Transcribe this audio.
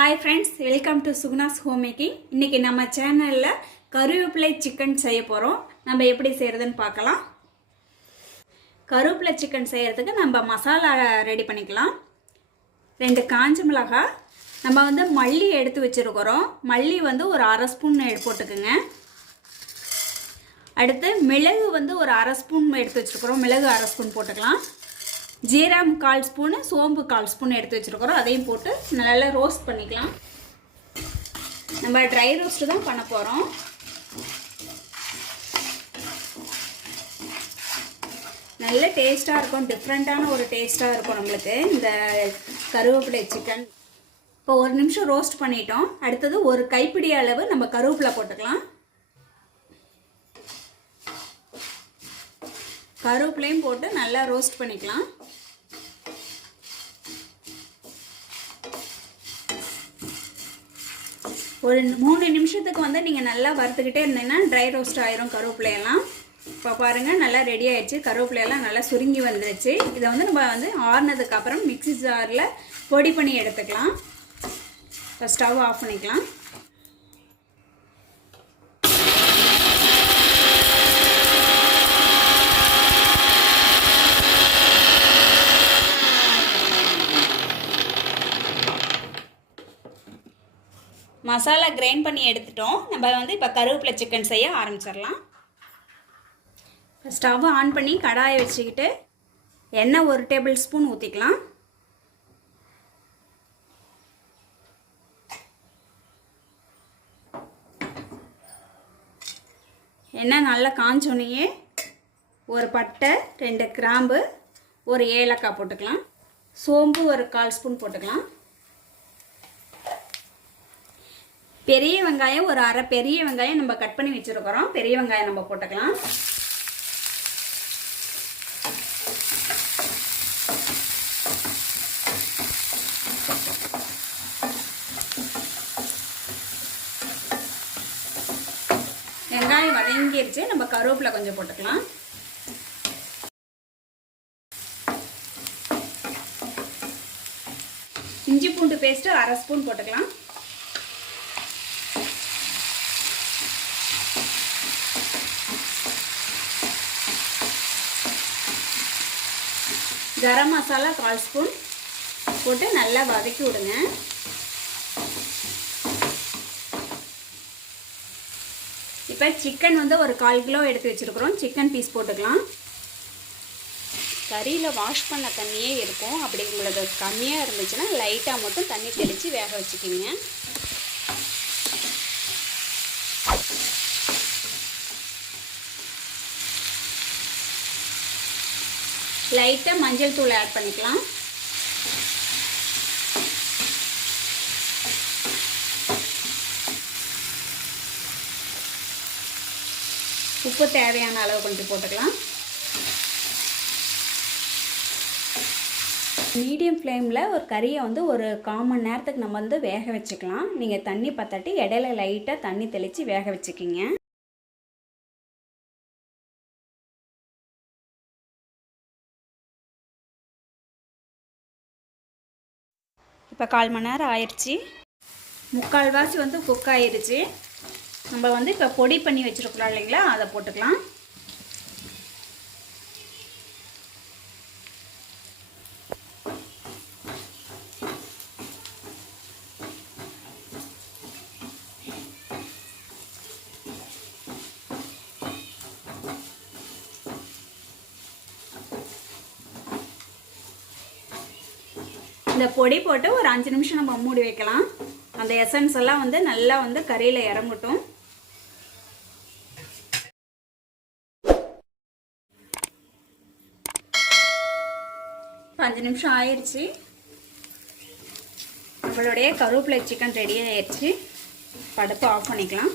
Hi friends, welcome to Suguna's Homemaking. இன்னைக்கு நம்ம சேனல்ல கருவேப்பிலை சிக்கன் செய்ய போறோம். நம்ம எப்படி செய்யறதுன்னு பார்க்கலாம். கருவேப்பிலை சிக்கன் செய்யறதுக்கு நம்ம மசாலா ரெடி பண்ணிக்கலாம். 2 காஞ்ச மிளகாய், நம்ம வந்து மல்லி எடுத்து வச்சிருக்கோம். மல்லி வந்து ஒரு 1/2 ஸ்பூன் போட்டுக்குங்க. அடுத்து மிளகு வந்து ஒரு 1/2 ஸ்பூன் எடுத்து வச்சிருக்கோம். மிளகு 1/2 ஸ்பூன் போட்டுக்கலாம். ஜீரம் 1/4 ஸ்பூன், சோம்பு 1/4 ஸ்பூன் எடுத்து வச்சிருக்கோம். அதையும் போட்டு நல்லா ரோஸ்ட் பண்ணிக்கலாம். நம்ம ட்ரை ரோஸ்ட் தான் பண்ண போறோம். நல்ல டேஸ்டா இருக்கும், டிஃபரண்டான ஒரு டேஸ்டா இருக்கும் நமக்கு இந்த கருவேப்பிலை சிக்கன். இப்போ 1 நிமிஷம் ரோஸ்ட் பண்ணிட்டோம். அடுத்தது ஒரு கைப்பிடி அளவு நம்ம கருவேப்பிலை போட்டுக்கலாம். கருவேப்பிலையும் போட்டு நல்லா ரோஸ்ட் பண்ணிக்கலாம். ஒரு 3 நிமிஷத்துக்கு வந்து நீங்கள் நல்லா வறுத்துக்கிட்டே இருந்தீங்கன்னா ட்ரை ரோஸ்ட் ஆயிரும் கருவேப்பிலையெல்லாம். இப்போ பாருங்கள் நல்லா ரெடி ஆயிடுச்சு. கருவேப்பிலையெல்லாம் நல்லா சுருங்கி வந்துருச்சு. இதை வந்து நம்ம வந்து ஆறுனதுக்கப்புறம் மிக்ஸி ஜாரில் பொடி பண்ணி எடுத்துக்கலாம். இப்போ ஸ்டவ் ஆஃப் பண்ணிக்கலாம். மசாலா கிரைண்ட் பண்ணி எடுத்துட்டோம். நம்ம வந்து இப்போ கருவேப்பிலை சிக்கன் செய்ய ஆரம்பிச்சிடலாம். ஸ்டவ் ஆன் பண்ணி கடாயை வச்சுக்கிட்டு எண்ணெய் 1 டேபிள் ஸ்பூன் ஊற்றிக்கலாம். எண்ணெய் நல்லா காஞ்சோனையே ஒரு பட்டை, 2 கிராம்பு, ஒரு ஏலக்காய் போட்டுக்கலாம். சோம்பு ஒரு 1/4 ஸ்பூன் போட்டுக்கலாம். பெரிய வெங்காயம் ஒரு அரை பெரிய வெங்காயம் நம்ம கட் பண்ணி வச்சிருக்கிறோம். பெரிய வெங்காயம் நம்ம போட்டுக்கலாம். வெங்காயம் வதங்கிருச்சு. நம்ம கருவேப்பிலை கொஞ்சம் போட்டுக்கலாம். இஞ்சி பூண்டு பேஸ்ட் 1/2 ஸ்பூன் போட்டுக்கலாம். கரம் மசாலா 1/4 ஸ்பூன் போட்டு நல்லா வதக்கி விடுங்க. இப்போ சிக்கன் வந்து ஒரு 1/4 கிலோ எடுத்து வச்சிருக்கிறோம். சிக்கன் பீஸ் போட்டுக்கலாம். கறியில் வாஷ் பண்ண தண்ணியே இருக்கும். அப்படி உங்களுக்கு கம்மியாக இருந்துச்சுன்னா லைட்டாக மட்டும் தண்ணி தெளித்து வேக வச்சுக்கிங்க. லைட்டாக மஞ்சள் தூள் ஆட் பண்ணிக்கலாம். உப்பு தேவையான அளவு கொஞ்சம் போட்டுக்கலாம். மீடியம் ஃப்ளேமில் ஒரு கறியை வந்து ஒரு 1/4 மணி நேரத்துக்கு நம்ம வந்து வேக வச்சுக்கலாம். நீங்கள் தண்ணி பத்தாட்டி இடையில லைட்டாக தண்ணி தெளித்து வேக வச்சுக்கிங்க. இப்போ 1/4 மணி நேரம் ஆயிடுச்சு. 3/4 வாசி வந்து குக் ஆயிடுச்சு. நம்ம வந்து இப்போ பொடி பண்ணி வச்சுருக்கலாம் இல்லைங்களா, அதை போட்டுக்கலாம். இந்த பொடி போட்டு ஒரு 5 நிமிஷம் நம்ம மூடி வைக்கலாம். அந்த எசன்ஸ் எல்லாம் வந்து நல்லா வந்து கறியில் இறங்கட்டும். இப்போ 5 நிமிஷம் ஆயிடுச்சு. நம்மளுடைய கருவேப்பிலை சிக்கன் ரெடி ஆயிடுச்சு. அடுப்பு ஆஃப் பண்ணிக்கலாம்.